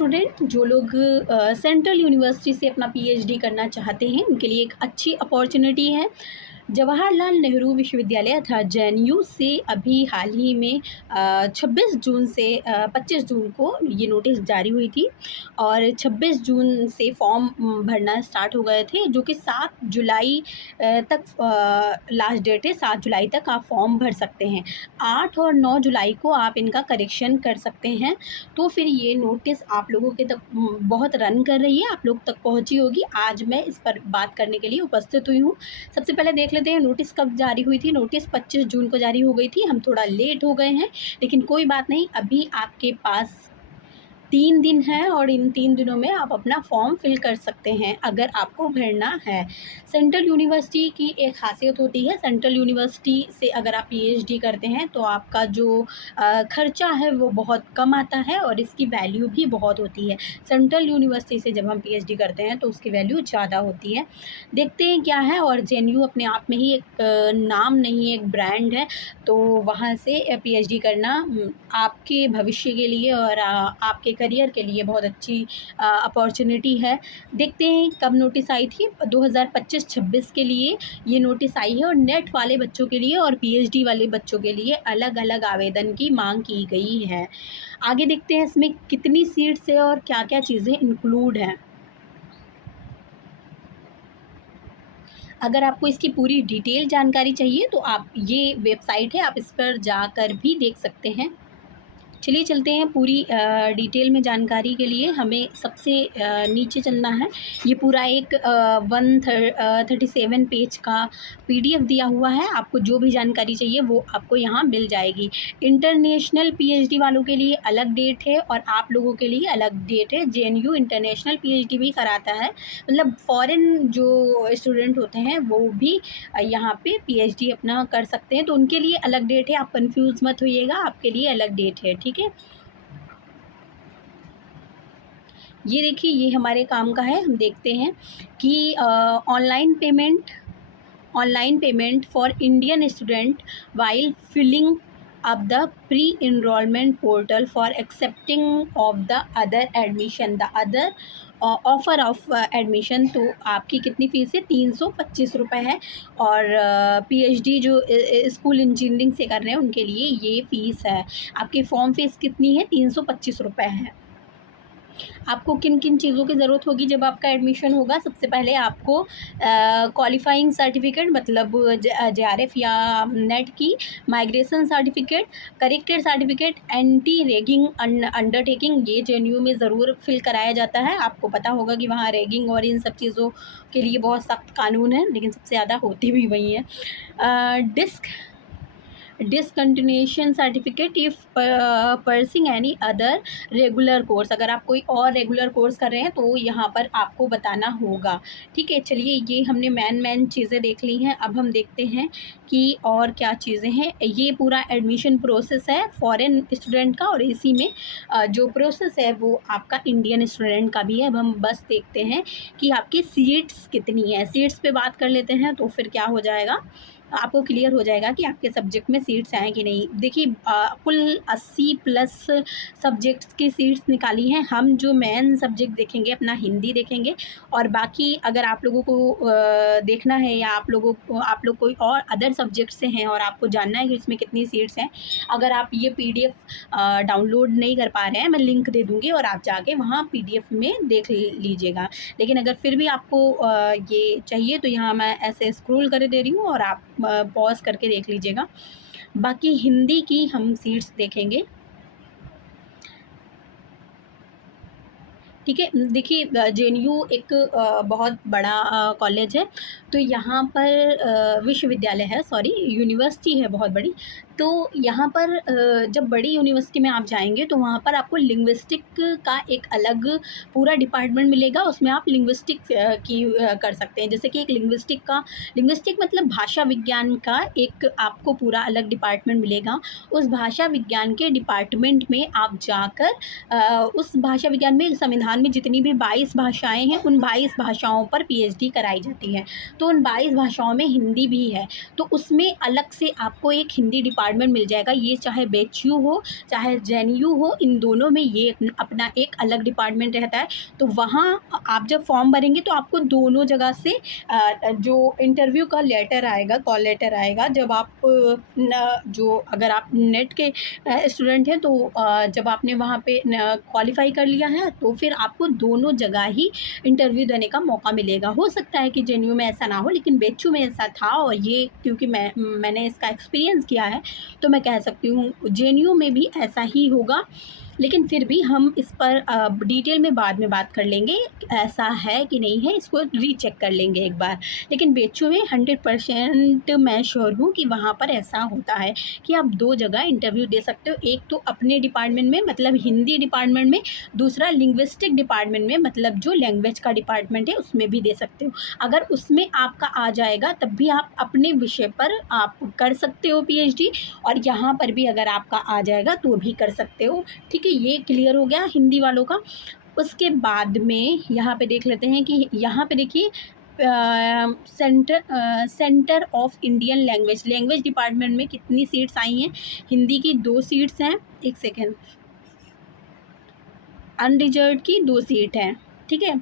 Student जो लोग central university से अपना पीएचडी करना चाहते हैं उनके लिए एक अच्छी अपॉर्चुनिटी है। जवाहरलाल नेहरू विश्वविद्यालय अर्थात जेएनयू से अभी हाल ही में 26 जून से 25 जून को ये नोटिस जारी हुई थी और 26 जून से फॉर्म भरना स्टार्ट हो गए थे, जो कि 7 जुलाई तक लास्ट डेट है। 7 जुलाई तक आप फॉर्म भर सकते हैं। 8 और 9 जुलाई को आप इनका करेक्शन कर सकते हैं। तो फिर ये नोटिस आप लोगों के तक बहुत रन कर रही है, आप लोग तक पहुंची होगी। आज मैं इस पर बात करने के लिए उपस्थित हुई हूँ। सबसे पहले देख लेते हैं नोटिस कब जारी हुई थी। नोटिस 25 जून को जारी हो गई थी। हम थोड़ा लेट हो गए हैं, लेकिन कोई बात नहीं। अभी आपके पास 3 दिन है और इन 3 दिनों में आप अपना फॉर्म फिल कर सकते हैं अगर आपको भरना है। सेंट्रल यूनिवर्सिटी की एक खासियत होती है, सेंट्रल यूनिवर्सिटी से अगर आप पीएचडी करते हैं तो आपका जो खर्चा है वो बहुत कम आता है और इसकी वैल्यू भी बहुत होती है। सेंट्रल यूनिवर्सिटी से जब हम पीएचडी करते हैं तो उसकी वैल्यू ज़्यादा होती है। देखते हैं क्या है। और जेएनयू अपने आप में ही एक नाम नहीं, एक ब्रांड है। तो वहाँ से पीएचडी करना आपके भविष्य के लिए और आपके करियर के लिए बहुत अच्छी अपॉर्चुनिटी है। देखते हैं कब नोटिस आई थी। 2025-26 के लिए ये नोटिस आई है और नेट वाले बच्चों के लिए और पीएचडी वाले बच्चों के लिए अलग अलग आवेदन की मांग की गई है। आगे देखते हैं इसमें कितनी सीट्स है और क्या क्या चीज़ें इंक्लूड हैं। अगर आपको इसकी पूरी डिटेल जानकारी चाहिए तो आप ये वेबसाइट है, आप इस पर जाकर भी देख सकते हैं। चलिए चलते हैं। पूरी डिटेल में जानकारी के लिए हमें सबसे नीचे चलना है। ये पूरा एक 137 पेज का पीडीएफ दिया हुआ है। आपको जो भी जानकारी चाहिए वो आपको यहाँ मिल जाएगी। इंटरनेशनल पीएचडी वालों के लिए अलग डेट है और आप लोगों के लिए अलग डेट है। जेएनयू इंटरनेशनल पीएचडी भी कराता है, मतलब फॉरेन जो स्टूडेंट होते हैं वो भी यहाँ पे पीएचडी अपना कर सकते हैं। तो उनके लिए अलग डेट है, आप कंफ्यूज मत होइएगा, आपके लिए अलग डेट है, ठीक है। ये देखिए, ये हमारे काम का है। हम देखते हैं कि online payment for Indian student while filling up the pre enrolment portal for accepting of the other admission the other offer of admission. तो आपकी कितनी फ़ीस है? 325 रुपये है। और पीएचडी जो स्कूल इंजीनियरिंग से कर रहे हैं उनके लिए ये फ़ीस है। आपकी फ़ॉर्म फ़ीस कितनी है? 325 रुपये है। आपको किन किन चीज़ों की ज़रूरत होगी जब आपका एडमिशन होगा? सबसे पहले आपको क्वालिफाइंग सर्टिफिकेट, मतलब जेआरएफ या नेट की, migration certificate, corrected certificate, anti ragging undertaking, ये जेएनयू में ज़रूर फिल कराया जाता है। आपको पता होगा कि वहाँ रैगिंग और इन सब चीज़ों के लिए बहुत सख्त कानून है, लेकिन सबसे ज़्यादा होती भी वही है। Discontinuation certificate if pursuing any other regular course, अगर आप कोई और रेगुलर कोर्स कर रहे हैं तो यहाँ पर आपको बताना होगा, ठीक है। चलिए, ये हमने मेन चीज़ें देख ली हैं। अब हम देखते हैं कि और क्या चीज़ें हैं। ये पूरा एडमिशन प्रोसेस है फॉरेन स्टूडेंट का और इसी में जो प्रोसेस है वो आपका इंडियन स्टूडेंट का भी है। अब हम बस देखते हैं कि आपकी सीट्स कितनी है। सीट्स पे बात कर लेते हैं तो फिर क्या हो जाएगा, आपको क्लियर हो जाएगा कि आपके सब्जेक्ट में सीट्स हैं कि नहीं। देखिए, कुल 80 प्लस सब्जेक्ट्स की सीट्स निकाली हैं। हम जो मेन सब्जेक्ट देखेंगे अपना हिंदी देखेंगे, और बाकी अगर आप लोगों को देखना है या आप लोग कोई और अदर सब्जेक्ट से हैं और आपको जानना है कि इसमें कितनी सीट्स हैं, अगर आप ये पीडीएफ डाउनलोड नहीं कर पा रहे हैं, मैं लिंक दे दूँगी और आप जाके वहाँ पीडीएफ में देख लीजिएगा। लेकिन अगर फिर भी आपको ये चाहिए तो यहाँ मैं ऐसे स्क्रॉल कर दे रही हूँ और आप पॉज करके देख लीजिएगा। बाकी हिंदी की हम सीट्स देखेंगे, ठीक है। देखिए, जेएनयू एक बहुत बड़ा कॉलेज है, तो यहाँ पर विश्वविद्यालय है, सॉरी यूनिवर्सिटी है बहुत बड़ी। तो यहाँ पर जब बड़ी यूनिवर्सिटी में आप जाएंगे तो वहाँ पर आपको लिंग्विस्टिक का एक अलग पूरा डिपार्टमेंट मिलेगा। उसमें आप लिंग्विस्टिक कर सकते हैं। जैसे कि एक लिंग्विस्टिक मतलब भाषा विज्ञान का एक आपको पूरा अलग डिपार्टमेंट मिलेगा। उस भाषा विज्ञान के डिपार्टमेंट में आप जाकर उस भाषा विज्ञान में संविधान में जितनी भी 22 भाषाएं हैं, उन 22 भाषाओं पर पीएचडी कराई जाती है। तो उन 22 भाषाओं में हिंदी भी है, तो उसमें अलग से आपको एक हिंदी डिपार्टमेंट डिपार्टमेंट मिल जाएगा। ये चाहे BHU हो, चाहे JNU हो, इन दोनों में ये अपना एक अलग डिपार्टमेंट रहता है। तो वहाँ आप जब फॉर्म भरेंगे तो आपको दोनों जगह से जो इंटरव्यू का लेटर आएगा, कॉल लेटर आएगा। जब आप जो अगर आप नेट के स्टूडेंट हैं तो जब आपने वहाँ पे क्वालिफ़ाई कर लिया है तो फिर आपको दोनों जगह ही इंटरव्यू देने का मौका मिलेगा। हो सकता है कि JNU में ऐसा ना हो, लेकिन BHU में ऐसा था। और ये क्योंकि मैंने इसका एक्सपीरियंस किया है तो मैं कह सकती हूँ JNU में भी ऐसा ही होगा। लेकिन फिर भी हम इस पर डिटेल में बाद में बात कर लेंगे, ऐसा है कि नहीं है, इसको रीचेक कर लेंगे एक बार। लेकिन BHU में 100% मैं श्योर हूँ कि वहाँ पर ऐसा होता है कि आप दो जगह इंटरव्यू दे सकते हो। एक तो अपने डिपार्टमेंट में मतलब हिंदी डिपार्टमेंट में, दूसरा लिंग्विस्टिक डिपार्टमेंट में मतलब जो लैंग्वेज का डिपार्टमेंट है उसमें भी दे सकते हो। अगर उसमें आपका आ जाएगा तब भी आप अपने विषय पर आप कर सकते हो PhD, और यहाँ पर भी अगर आपका आ जाएगा तो भी कर सकते हो। ठीक है, ये क्लियर हो गया हिंदी वालों का। उसके बाद में यहाँ पे देख लेते हैं कि यहाँ पे देखिए centre of Indian language department में कितनी सीट्स आई हैं। हिंदी की 2 सीट्स हैं, एक सेकेंड, अनरिजर्व्ड की 2 सीट हैं। ठीक है,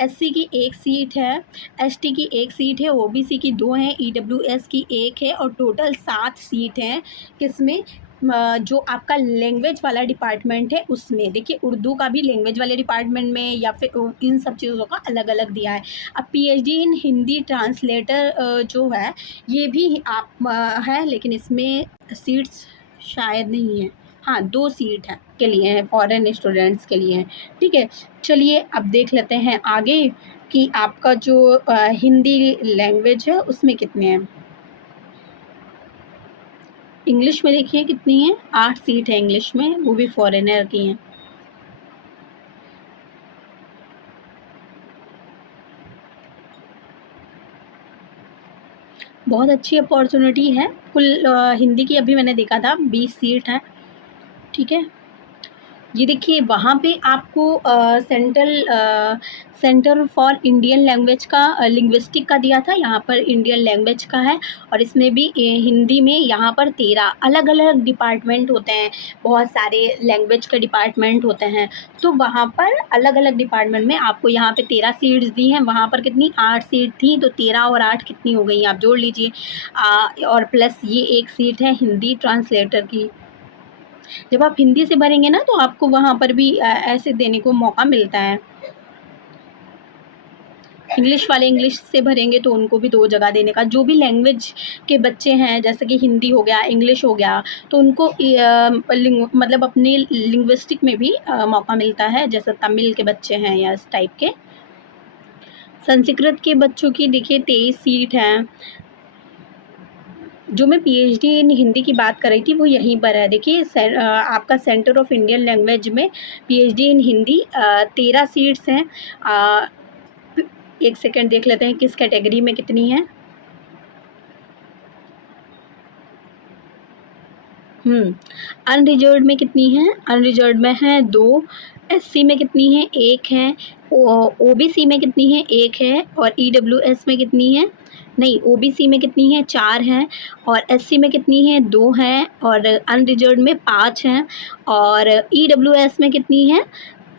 SC की 1 सीट है, ST की 1 सीट है, OBC की 2 हैं, EWS की 1 है, और टोटल 7 सीट हैं। किसमें? जो आपका लैंग्वेज वाला डिपार्टमेंट है उसमें। देखिए उर्दू का भी लैंग्वेज वाले डिपार्टमेंट में या फिर इन सब चीज़ों का अलग अलग दिया है। अब PhD इन हिंदी ट्रांसलेटर जो है ये भी आप है, लेकिन इसमें सीट्स शायद नहीं है। हाँ, 2 सीट है के लिए हैं, फॉरेन स्टूडेंट्स के लिए हैं। ठीक है, चलिए अब देख लेते हैं आगे कि आपका जो हिंदी लैंग्वेज है उसमें कितने हैं। इंग्लिश में देखिए कितनी है, 8 सीट है इंग्लिश में, वो भी फॉरेनर की हैं। बहुत अच्छी अपॉर्चुनिटी है। कुल हिंदी की अभी मैंने देखा था 20 सीट है। ठीक है, ये देखिए वहाँ पे आपको सेंटर फॉर इंडियन लैंग्वेज का लिंग्विस्टिक का दिया था, यहाँ पर इंडियन लैंग्वेज का है। और इसमें भी हिंदी में यहाँ पर 13 अलग अलग डिपार्टमेंट होते हैं, बहुत सारे लैंग्वेज के डिपार्टमेंट होते हैं। तो वहाँ पर अलग अलग डिपार्टमेंट में आपको यहाँ पे 13 सीट्स दी हैं। वहाँ पर कितनी 8 सीट थी, तो 13 और 8 कितनी हो गई आप जोड़ लीजिए। और प्लस ये 1 सीट है हिंदी ट्रांसलेटर की। जब आप हिंदी से भरेंगे ना तो आपको वहाँ पर भी ऐसे देने को मौका मिलता है। इंग्लिश वाले इंग्लिश से भरेंगे तो उनको भी 2 जगह देने का। जो भी लैंग्वेज के बच्चे हैं जैसे कि हिंदी हो गया, इंग्लिश हो गया, तो उनको मतलब अपने लिंग्विस्टिक में भी मौका मिलता है। जैसे तमिल के बच्चे हैं या इस टाइप के। संस्कृत के बच्चों की देखिए 23 सीट हैं। जो मैं PhD इन हिंदी की बात कर रही थी वो यहीं पर है। देखिए आपका सेंटर ऑफ इंडियन लैंग्वेज में PhD इन हिंदी 13 सीट्स हैं। एक सेकंड देख लेते हैं किस कैटेगरी में कितनी है। अनरिजर्व्ड में कितनी है? अनरिजर्व्ड में है 2, SC में कितनी है? 1 है, OBC में कितनी है? 1 है, और EWS में कितनी है? नहीं, OBC में कितनी है? 4 हैं, और SC में कितनी है? 2 हैं, और अनरिजर्व्ड में 5 हैं, और EWS में कितनी है?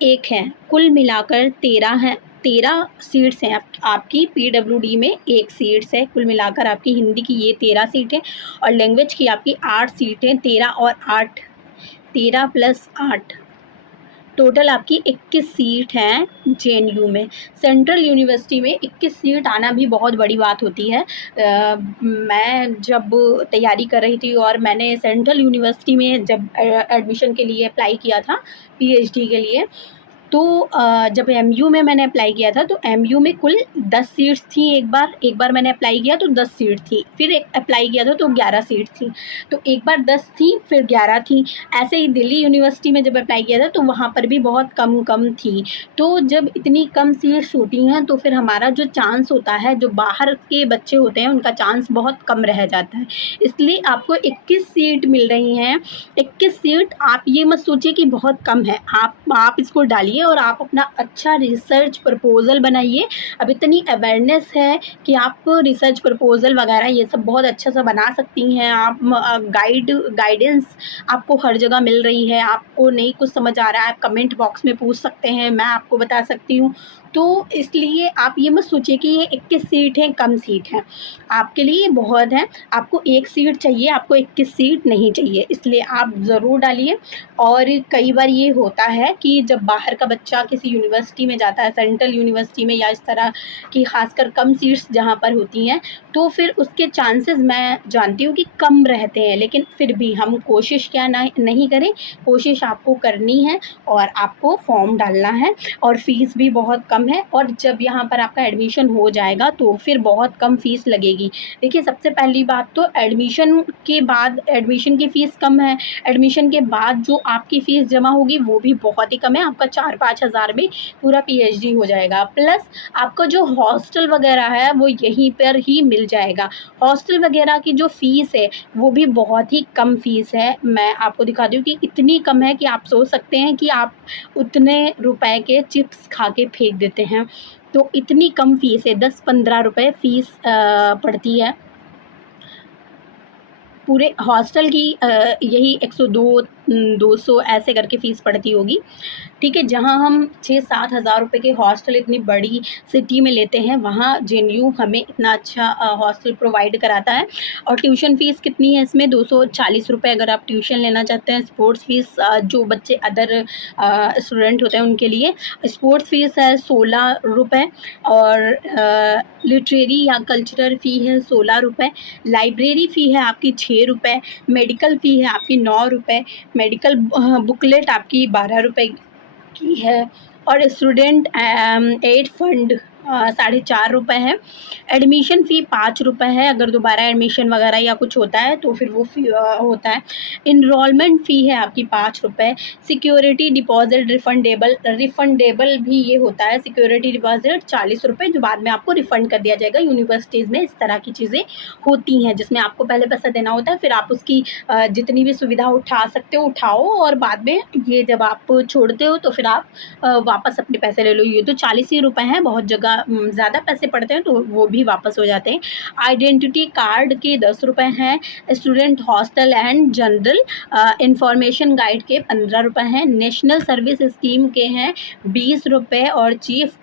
1 है। कुल मिलाकर 13 है, 13 सीट्स हैं आपकी। PWD में 1 सीट्स है। कुल मिलाकर आपकी हिंदी की ये 13 सीटें, और लैंग्वेज की आपकी 8 सीटें। 13 और 8, 13 प्लस 8, टोटल आपकी 21 सीट हैं JNU में। सेंट्रल यूनिवर्सिटी में 21 सीट आना भी बहुत बड़ी बात होती है। मैं जब तैयारी कर रही थी और मैंने सेंट्रल यूनिवर्सिटी में जब एडमिशन के लिए अप्लाई किया था PhD के लिए, तो जब MU में मैंने अप्लाई किया था तो MU में कुल 10 सीट्स थी। एक बार मैंने अप्लाई किया तो 10 सीट थी, फिर एक अप्लाई किया था तो 11 सीट थी। तो एक बार 10 थी फिर 11 थी। ऐसे ही दिल्ली यूनिवर्सिटी में जब अप्लाई किया था तो वहाँ पर भी बहुत कम थी। तो जब इतनी कम सीट्स होती हैं तो फिर हमारा जो चांस होता है, जो बाहर के बच्चे होते हैं उनका चांस बहुत कम रह जाता है। इसलिए आपको 21 सीट मिल रही हैं। 21 सीट, आप ये मत सोचिए कि बहुत कम है। आप इसको डालिए डालिए और आप अपना अच्छा रिसर्च प्रपोज़ल बनाइए। अब इतनी अवेयरनेस है कि आप रिसर्च प्रपोज़ल वगैरह ये सब बहुत अच्छा सा बना सकती हैं। आप गाइडेंस आपको हर जगह मिल रही है। आपको नहीं कुछ समझ आ रहा है, आप कमेंट बॉक्स में पूछ सकते हैं, मैं आपको बता सकती हूँ। तो इसलिए आप ये मत सोचिए कि ये 21 सीट हैं, कम सीट हैं। आपके लिए ये बहुत है। आपको 1 सीट चाहिए, आपको 21 सीट नहीं चाहिए, इसलिए आप ज़रूर डालिए। और कई बार ये होता है कि जब बाहर का बच्चा किसी यूनिवर्सिटी में जाता है, सेंट्रल यूनिवर्सिटी में या इस तरह की ख़ासकर कम सीट्स जहाँ पर होती हैं, तो फिर उसके चांसेस मैं जानती हूँ कि कम रहते हैं। लेकिन फिर भी हम कोशिश क्या नहीं करें, कोशिश आपको करनी है और आपको फॉर्म डालना है। और फ़ीस भी बहुत कम है, और जब यहाँ पर आपका एडमिशन हो जाएगा तो फिर बहुत कम फ़ीस लगेगी। देखिए, सबसे पहली बात तो एडमिशन के बाद एडमिशन की फ़ीस कम है, एडमिशन के बाद जो आपकी फ़ीस जमा होगी वो भी बहुत ही कम है। आपका 4-5 हज़ार में पूरा पीएचडी हो जाएगा। प्लस आपका जो हॉस्टल वगैरह है वो यहीं पर ही मिल जाएगा। हॉस्टल वगैरह की जो फ़ीस है वो भी बहुत ही कम फ़ीस है। मैं आपको दिखाती हूँ कि इतनी कम है कि आप सोच सकते हैं कि आप उतने रुपए के चिप्स खा के फेंक देते हैं। तो इतनी कम फ़ीस है, 10-15 रुपए फ़ीस पड़ती है। पूरे हॉस्टल की यही 102 200 ऐसे करके फ़ीस पड़ती होगी, ठीक है। जहाँ हम 6-7 हज़ार रुपये के हॉस्टल इतनी बड़ी सिटी में लेते हैं, वहाँ जेएनयू हमें इतना अच्छा हॉस्टल प्रोवाइड कराता है। और ट्यूशन फ़ीस कितनी है इसमें, 240 रुपये अगर आप ट्यूशन लेना चाहते हैं। स्पोर्ट्स फ़ीस जो बच्चे अदर स्टूडेंट होते हैं उनके लिए स्पोर्ट्स फ़ीस है 16 रुपये। और लिटरेरी या कल्चरल फ़ी है 16 रुपये। लाइब्रेरी फ़ी है आपकी 6 रुपये। मेडिकल फ़ी है आपकी 9 रुपये। मेडिकल बुकलेट आपकी 12 रुपये की है। और स्टूडेंट एड फंड 4.5 रुपये है। एडमिशन फ़ी 5 रुपये है, अगर दोबारा एडमिशन वगैरह या कुछ होता है तो फिर वो फ़ी होता है। इनरोलमेंट फ़ी है आपकी 5 रुपये। सिक्योरिटी डिपॉज़िट रिफ़ंडेबल भी ये होता है। सिक्योरिटी डिपॉज़िट 40 रुपये, जो बाद में आपको रिफ़ंड कर दिया जाएगा। यूनिवर्सिटीज़ में इस तरह की चीज़ें होती हैं, जिसमें आपको पहले पैसा देना होता है, फिर आप उसकी जितनी भी सुविधा उठा सकते हो उठाओ, और बाद में ये जब आप छोड़ते हो तो फिर आप वापस अपने पैसे ले लो। ये तो 40 ही रुपये हैं, बहुत जगह ज़्यादा पैसे पड़ते हैं तो वो भी वापस हो जाते हैं। आइडेंटिटी कार्ड के 10 रुपये हैं। Student hostel and general information guide के 15 रुपये हैं। नेशनल सर्विस स्कीम के हैं 20 रुपये। और chief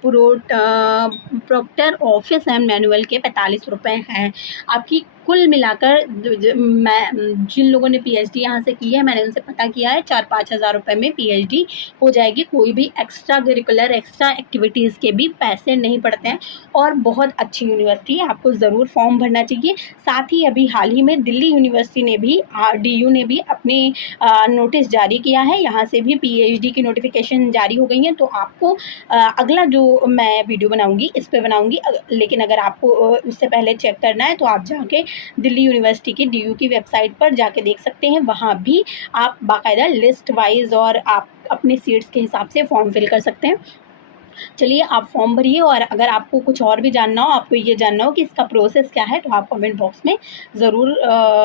proctor office and manual के 45 रुपये हैं। आपकी कुल मिलाकर मैं जिन लोगों ने पीएचडी यहाँ से की है, मैंने उनसे पता किया है, 4-5 हज़ार रुपये में पीएचडी हो जाएगी। कोई भी एक्स्ट्रा करिकुलर एक्स्ट्रा एक्टिविटीज़ के भी पैसे नहीं पड़ते हैं, और बहुत अच्छी यूनिवर्सिटी है, आपको ज़रूर फॉर्म भरना चाहिए। साथ ही अभी हाल ही में दिल्ली यूनिवर्सिटी ने भी DU ने भी अपने नोटिस जारी किया है, यहाँ से भी पीएचडी की नोटिफिकेशन जारी हो गई है। तो आपको अगला जो मैं वीडियो बनाऊँगी इस पर बनाऊँगी, लेकिन अगर आपको उससे पहले चेक करना है तो आप जाके दिल्ली यूनिवर्सिटी की DU की वेबसाइट पर जाके देख सकते हैं। वहाँ भी आप बाकायदा लिस्ट वाइज और आप अपनी सीट्स के हिसाब से फॉर्म फिल कर सकते हैं। चलिए, आप फॉर्म भरिए, और अगर आपको कुछ और भी जानना हो, आपको ये जानना हो कि इसका प्रोसेस क्या है, तो आप कमेंट बॉक्स में ज़रूर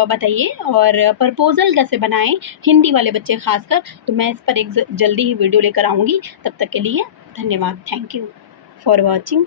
बताइए। और प्रपोज़ल कैसे बनाएं हिंदी वाले बच्चे खासकर, तो मैं इस पर एक जल्दी ही वीडियो लेकर आऊँगी। तब तक के लिए धन्यवाद। Thank you for watching.